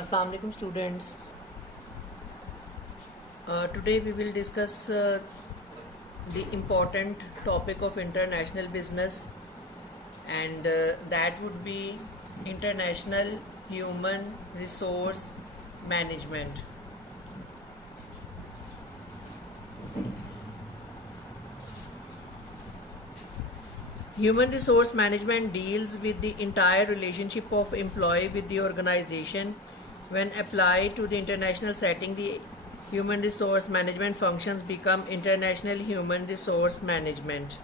Assalamu alaikum students. Today we will discuss the important topic of international business, and that would be international human resource management. Human resource management deals with the entire relationship of employee with the organization. When applied to the international setting, the human resource management functions become international human resource management.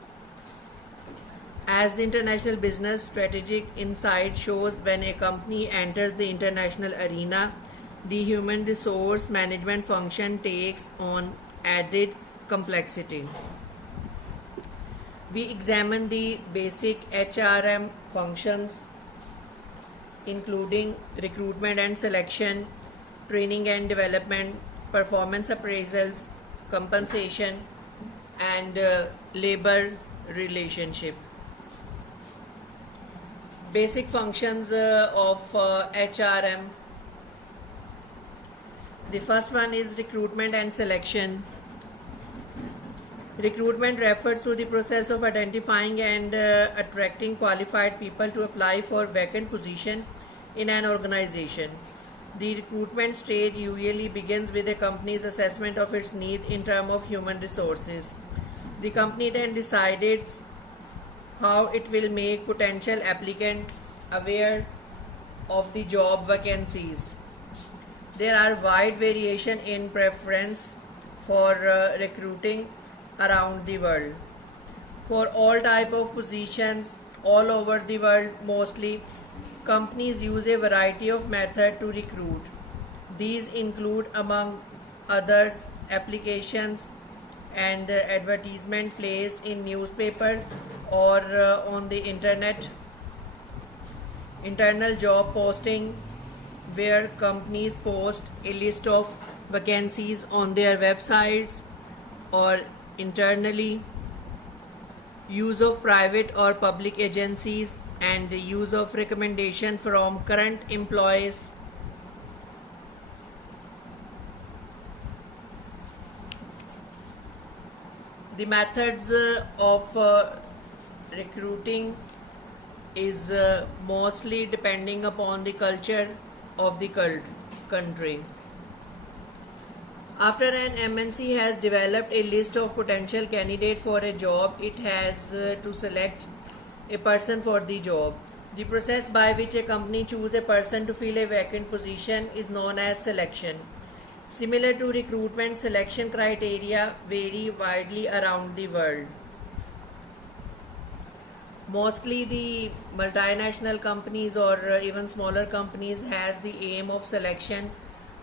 As the international business strategic insight shows, when a company enters the international arena, the human resource management function takes on added complexity. We examine the basic HRM functions, including recruitment and selection, training and development, performance appraisals, compensation, and labor relationship. Basic functions of HRM. The first one is recruitment and selection. Recruitment refers to the process of identifying and attracting qualified people to apply for vacant position in an organization. The recruitment stage usually begins with a company's assessment of its need in terms of human resources. The company then decides how it will make potential applicant aware of the job vacancies. There are wide variation in preference for recruiting around the world. For all type of positions all over the world, mostly companies use a variety of methods to recruit. These include, among others, applications and advertisement placed in newspapers or on the internet, internal job posting, where companies post a list of vacancies on their websites, or internally, use of private or public agencies, and use of recommendation from current employees. The methods of recruiting is mostly depending upon the culture of the country. After an MNC has developed a list of potential candidates for a job, it has to select a person for the job. The process by which a company chooses a person to fill a vacant position is known as selection. Similar to recruitment, selection criteria vary widely around the world. Mostly the multinational companies or even smaller companies has the aim of selection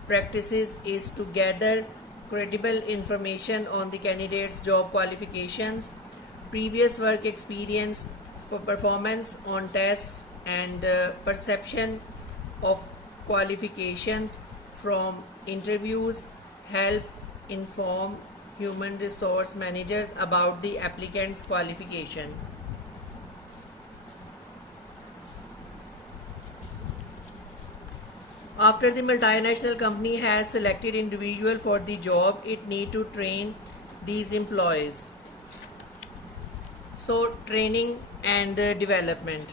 practices is to gather credible information on the candidate's job qualifications, previous work experience, for performance on tests, and perception of qualifications from interviews, help inform human resource managers about the applicant's qualification. After the multinational company has selected individual for the job, it need to train these employees. So training and development.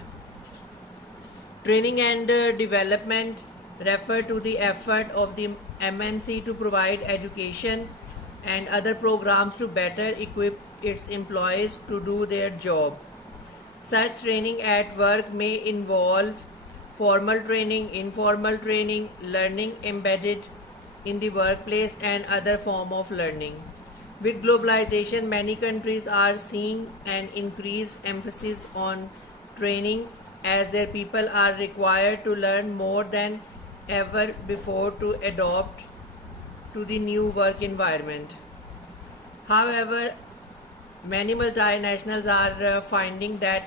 Training and development refer to the effort of the MNC to provide education and other programs to better equip its employees to do their job. Such training at work may involve formal training, informal training, learning embedded in the workplace, and other form of learning. With globalization, many countries are seeing an increased emphasis on training as their people are required to learn more than ever before to adapt to the new work environment. However, many multinationals are finding that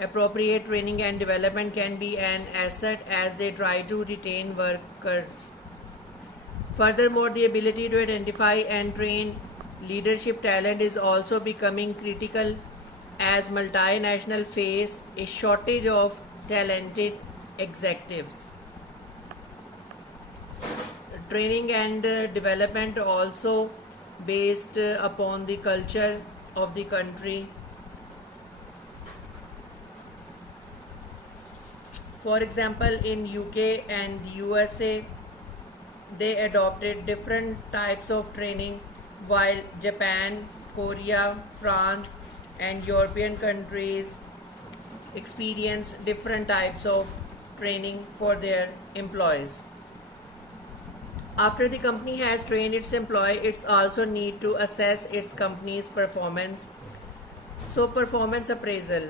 appropriate training and development can be an asset as they try to retain workers. Furthermore, the ability to identify and train leadership talent is also becoming critical as multinationals face a shortage of talented executives. Training and development also based upon the culture of the country. For example, in UK and USA, they adopted different types of training, while Japan, Korea, France, and European countries experience different types of training for their employees. After the company has trained its employee, it's also need to assess its company's performance. So performance appraisal.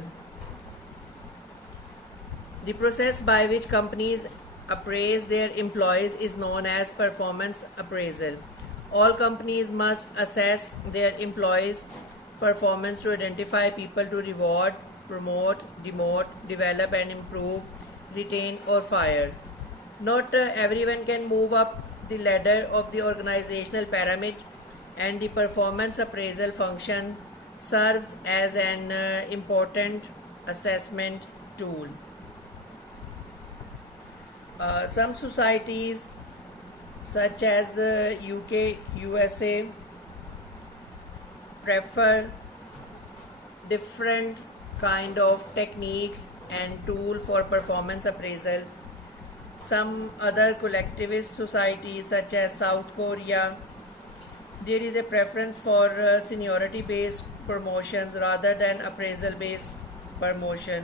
The process by which companies appraise their employees is known as performance appraisal. All companies must assess their employees' performance to identify people to reward, promote, demote, develop and improve, retain or fire. Not everyone can move up the ladder of the organizational pyramid, and the performance appraisal function serves as an important assessment tool. Some societies such as UK, USA prefer different kind of techniques and tool for performance appraisal. Some other collectivist societies such as South Korea, there is a preference for seniority based promotions rather than appraisal based promotion.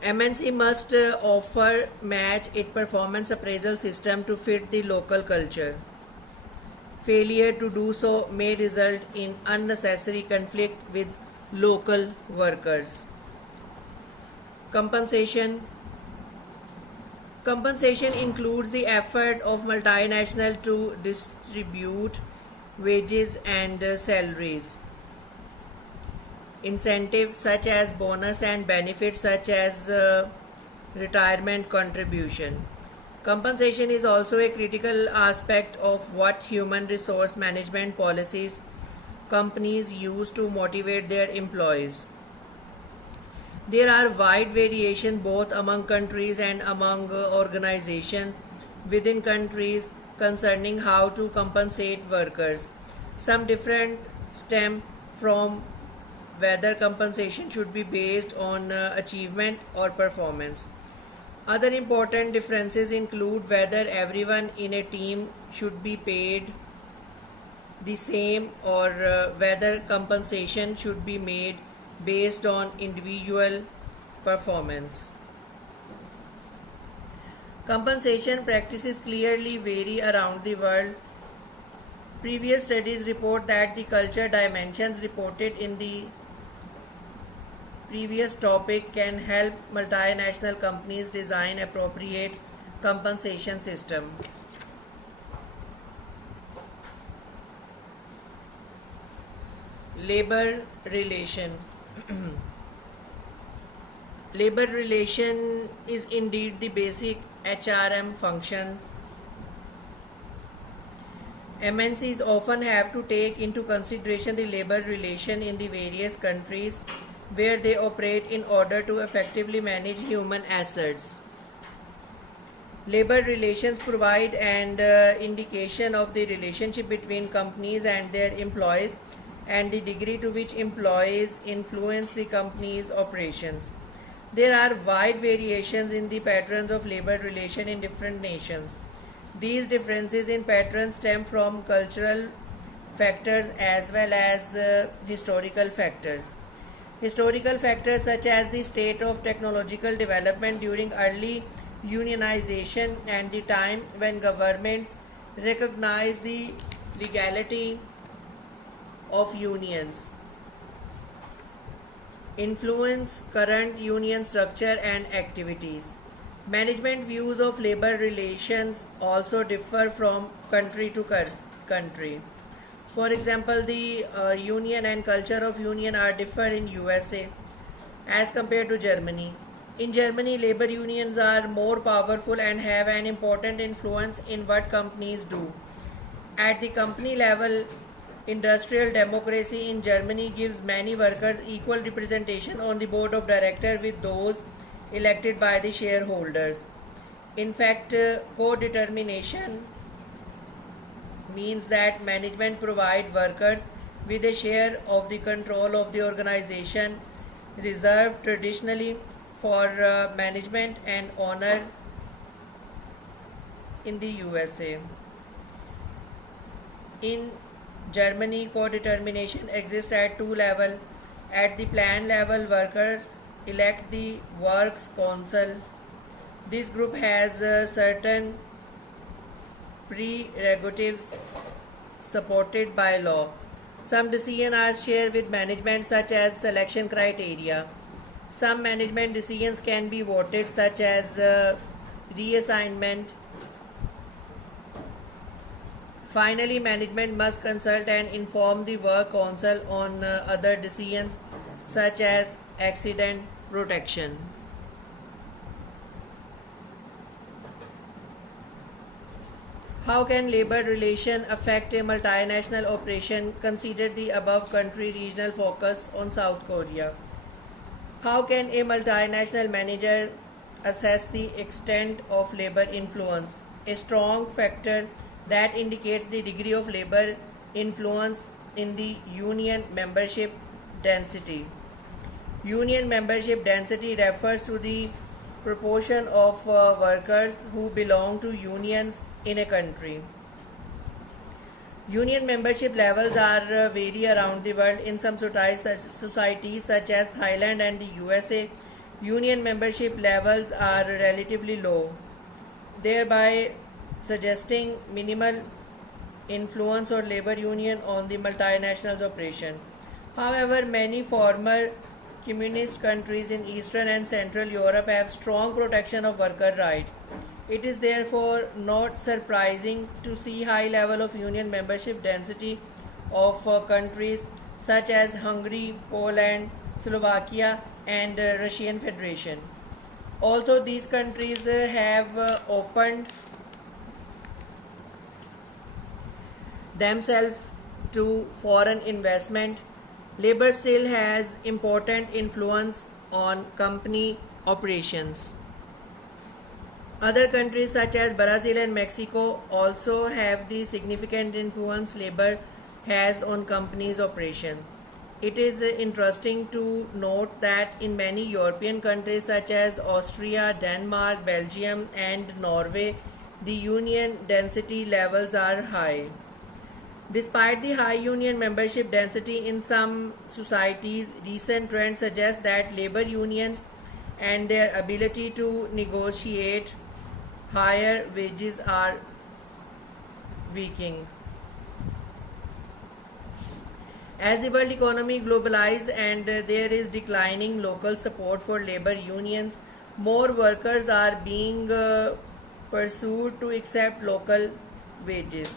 MNC must offer match its performance appraisal system to fit the local culture. Failure to do so may result in unnecessary conflict with local workers. Compensation. Compensation includes the effort of multinational to distribute wages and salaries. Incentives such as bonus and benefits such as retirement contribution. Compensation is also a critical aspect of what human resource management policies companies use to motivate their employees. There are wide variation both among countries and among organizations within countries concerning how to compensate workers. Some different stem from whether compensation should be based on achievement or performance. Other important differences include whether everyone in a team should be paid the same or whether compensation should be made based on individual performance. Compensation practices clearly vary around the world. Previous studies report that the culture dimensions reported in the previous topic can help multinational companies design appropriate compensation system. Labor relation. Labor relation is indeed the basic HRM function. MNCs often have to take into consideration the labor relation in the various countries where they operate in order to effectively manage human assets. Labor relations provide an indication of the relationship between companies and their employees and the degree to which employees influence the company's operations. There are wide variations in the patterns of labor relation in different nations. These differences in patterns stem from cultural factors as well as historical factors. Historical factors such as the state of technological development during early unionization and the time when governments recognized the legality of unions influence current union structure and activities. Management views of labor relations also differ from country to country. For example, the union and culture of union are different in USA as compared to Germany. In Germany, labor unions are more powerful and have an important influence in what companies do. At the company level, industrial democracy in Germany gives many workers equal representation on the board of directors with those elected by the shareholders. In fact, co-determination means that management provide workers with a share of the control of the organization reserved traditionally for management and honor in the USA. In Germany, co-determination exists at two levels. At the plan level, workers elect the works council. This group has certain prerogatives supported by law. Some decisions are shared with management, such as selection criteria. Some management decisions can be voted, such as reassignment. Finally, management must consult and inform the work council on other decisions, such as accident protection. How can labor relation affect a multinational operation? Consider the above country regional focus on South Korea. How can a multinational manager assess the extent of labor influence? A strong factor that indicates the degree of labor influence in the union membership density. Union membership density refers to the proportion of workers who belong to unions in a country. Union membership levels are vary around the world. In some societies such as Thailand and the USA, union membership levels are relatively low, thereby suggesting minimal influence or labor union on the multinational's operation. However, many former communist countries in Eastern and Central Europe have strong protection of worker rights. It is therefore not surprising to see high level of union membership density of countries such as Hungary, Poland, Slovakia and Russian Federation. Although these countries have opened themselves to foreign investment, labor still has important influence on company operations. Other countries such as Brazil and Mexico also have the significant influence labor has on companies' operation. It is interesting to note that in many European countries such as Austria, Denmark, Belgium and Norway, the union density levels are high. Despite the high union membership density in some societies, recent trends suggest that labor unions and their ability to negotiate higher wages are weakening. As the world economy globalizes and there is declining local support for labor unions, more workers are being pursued to accept local wages.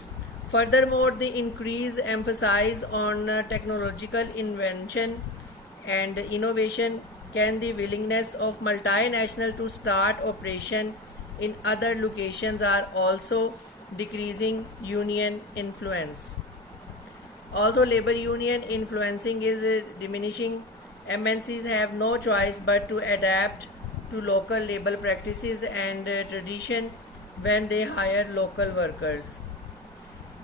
Furthermore, the increased emphasis on technological invention and innovation can the willingness of multinational to start operation in other locations are also decreasing union influence. Although labor union influencing is diminishing, MNCs have no choice but to adapt to local labor practices and tradition when they hire local workers.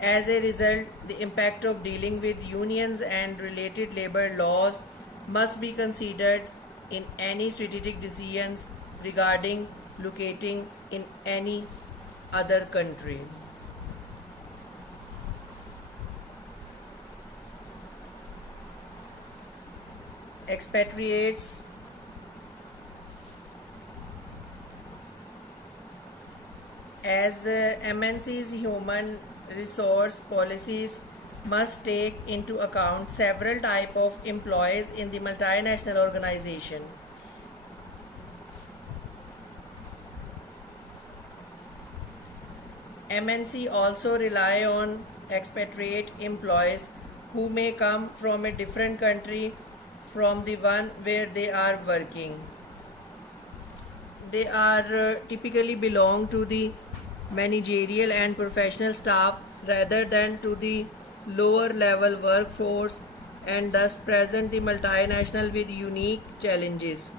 As a result, the impact of dealing with unions and related labor laws must be considered in any strategic decisions regarding locating in any other country. Expatriates as MNC's human resource policies must take into account several types of employees in the multinational organization. MNC also rely on expatriate employees who may come from a different country from the one where they are working. They are typically belong to the managerial and professional staff rather than to the lower level workforce and thus present the multinational with unique challenges.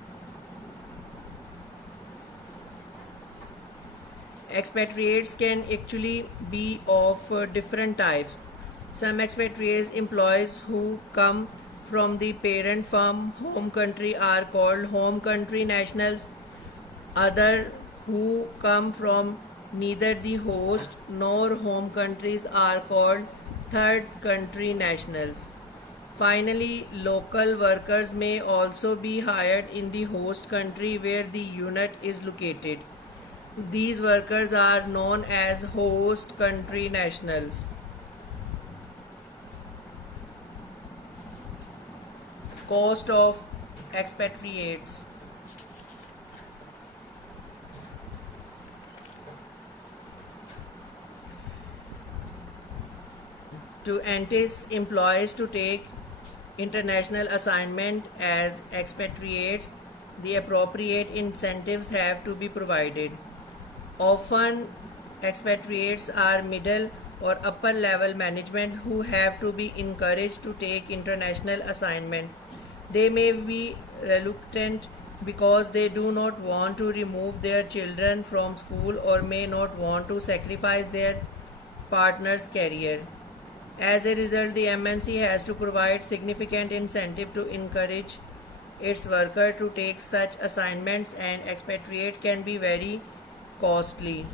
Expatriates can actually be of different types. Some expatriates employees who come from the parent firm home country are called home country nationals. Other who come from neither the host nor home countries are called third country nationals. Finally, local workers may also be hired in the host country where the unit is located. These workers are known as host country nationals. Cost of expatriates. To entice employees to take international assignment as expatriates, the appropriate incentives have to be provided. Often, expatriates are middle or upper level management who have to be encouraged to take international assignment. They may be reluctant because they do not want to remove their children from school or may not want to sacrifice their partner's career. As a result, the MNC has to provide significant incentive to encourage its worker to take such assignments, and expatriate can be very costly.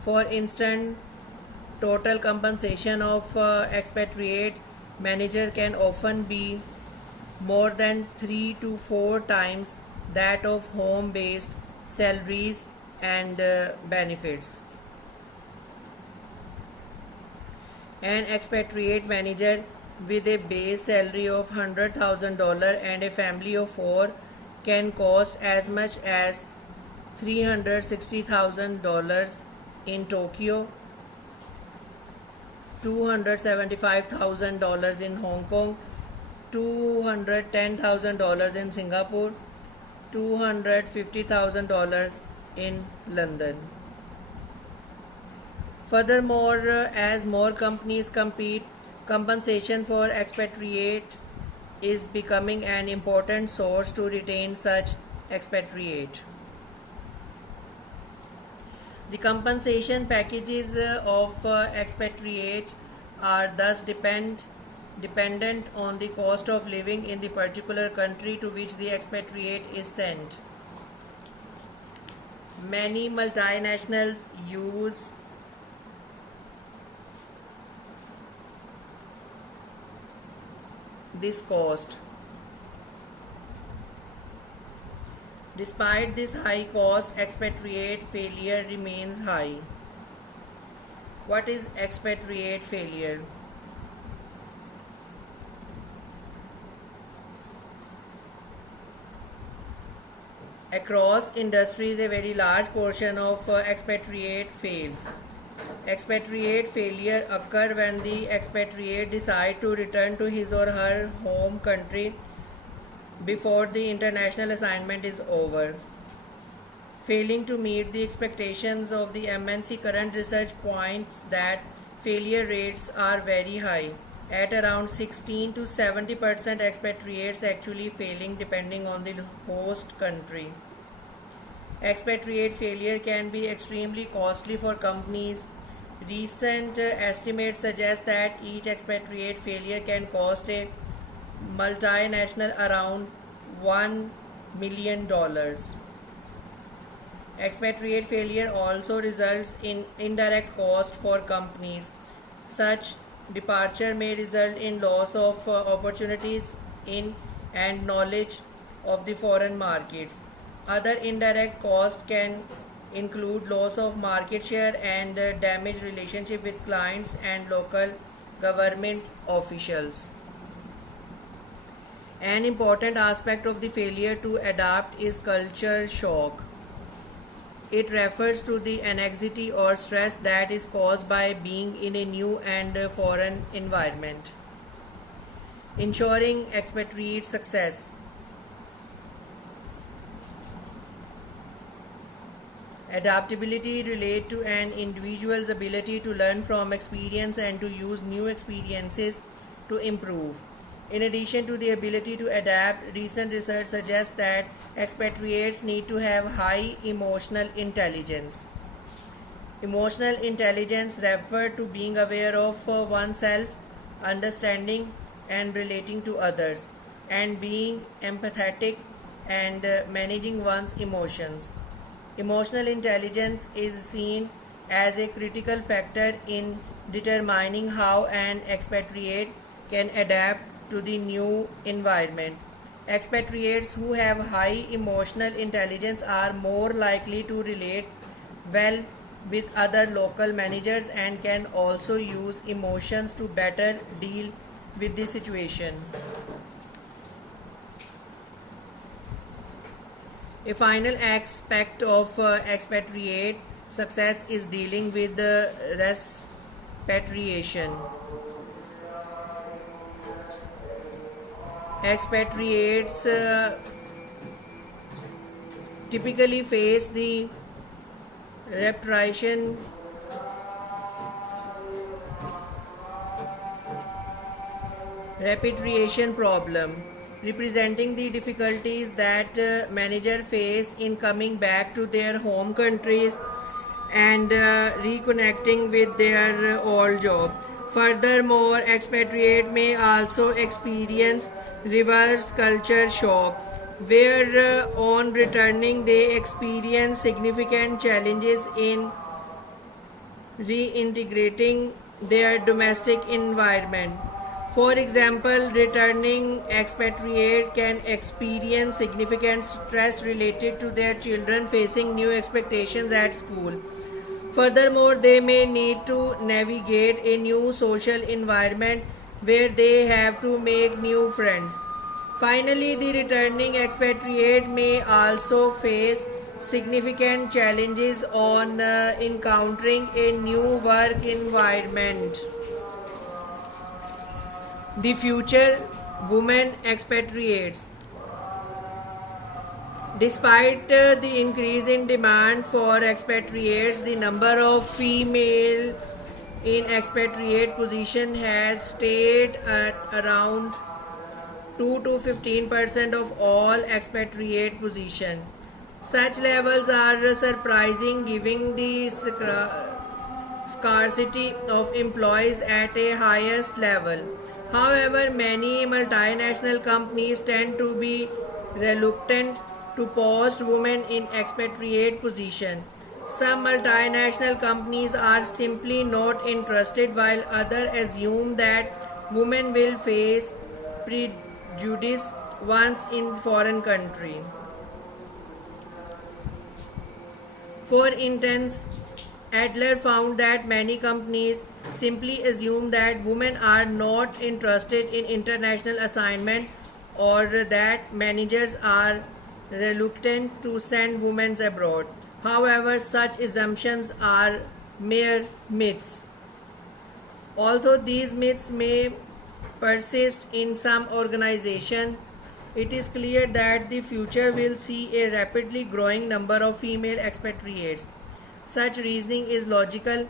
For instance, total compensation of expatriate manager can often be more than 3 to 4 times that of home-based salaries and benefits. An expatriate manager with a base salary of $100,000 and a family of 4 can cost as much as $360,000 in Tokyo, $275,000 in Hong Kong, $210,000 in Singapore, $250,000 in London. Furthermore, as more companies compete, compensation for expatriate is becoming an important source to retain such expatriate. The compensation packages of expatriates are thus dependent on the cost of living in the particular country to which the expatriate is sent. Many multinationals use this cost. Despite this high cost, expatriate failure remains high. What is expatriate failure? Across industries, a very large portion of expatriate fail. Expatriate failure occur when the expatriate decide to return to his or her home country before the international assignment is over. Failing to meet the expectations of the MNC, current research points that failure rates are very high, at around 16 to 70% expatriates actually failing depending on the host country. Expatriate failure can be extremely costly for companies. Recent estimates suggest that each expatriate failure can cost a multinational around $1 million. Expatriate failure also results in indirect cost for companies. Such departure may result in loss of opportunities in and knowledge of the foreign markets. Other indirect costs can include loss of market share and damaged relationship with clients and local government officials. An important aspect of the failure to adapt is culture shock. It refers to the anxiety or stress that is caused by being in a new and foreign environment. Ensuring expatriate success. Adaptability relates to an individual's ability to learn from experience and to use new experiences to improve. In addition to the ability to adapt, recent research suggests that expatriates need to have high emotional intelligence. Emotional intelligence refers to being aware of oneself, understanding and relating to others, and being empathetic and managing one's emotions. Emotional intelligence is seen as a critical factor in determining how an expatriate can adapt to the new environment. Expatriates who have high emotional intelligence are more likely to relate well with other local managers and can also use emotions to better deal with the situation. A final aspect of expatriate success is dealing with the repatriation. Expatriates typically face the repatriation problem, representing the difficulties that managers face in coming back to their home countries and reconnecting with their old job. Furthermore, expatriates may also experience reverse culture shock, where on returning they experience significant challenges in reintegrating their domestic environment. For example, returning expatriate can experience significant stress related to their children facing new expectations at school. Furthermore, they may need to navigate a new social environment where they have to make new friends. Finally, the returning expatriate may also face significant challenges on encountering a new work environment. The future women expatriates. Despite the increase in demand for expatriates, the number of female in expatriate position has stayed at around 2 to 15% of all expatriate position. Such levels are surprising given the scarcity of employees at a highest level. However, many multinational companies tend to be reluctant to post women in expatriate position. Some multinational companies are simply not interested, while others assume that women will face prejudice once in foreign country. For instance, Adler found that many companies simply assume that women are not interested in international assignment or that managers are reluctant to send women abroad. However, such assumptions are mere myths. Although these myths may persist in some organizations, it is clear that the future will see a rapidly growing number of female expatriates. Such reasoning is logical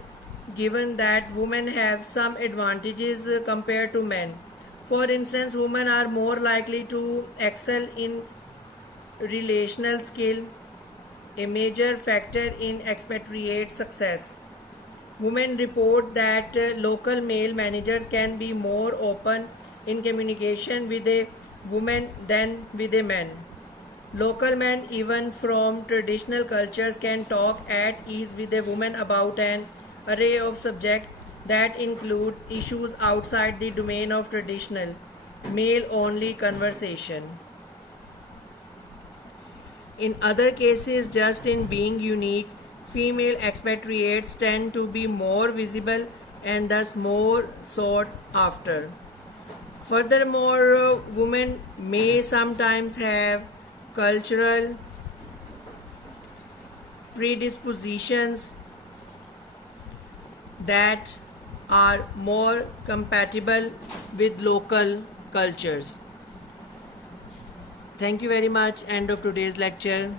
given that women have some advantages compared to men. For instance, women are more likely to excel in relational skill, a major factor in expatriate success. Women report that local male managers can be more open in communication with a woman than with a man. Local men, even from traditional cultures, can talk at ease with a woman about an array of subjects that include issues outside the domain of traditional male-only conversation. In other cases, just in being unique, female expatriates tend to be more visible and thus more sought after. Furthermore, women may sometimes have cultural predispositions that are more compatible with local cultures. Thank you very much. End of today's lecture.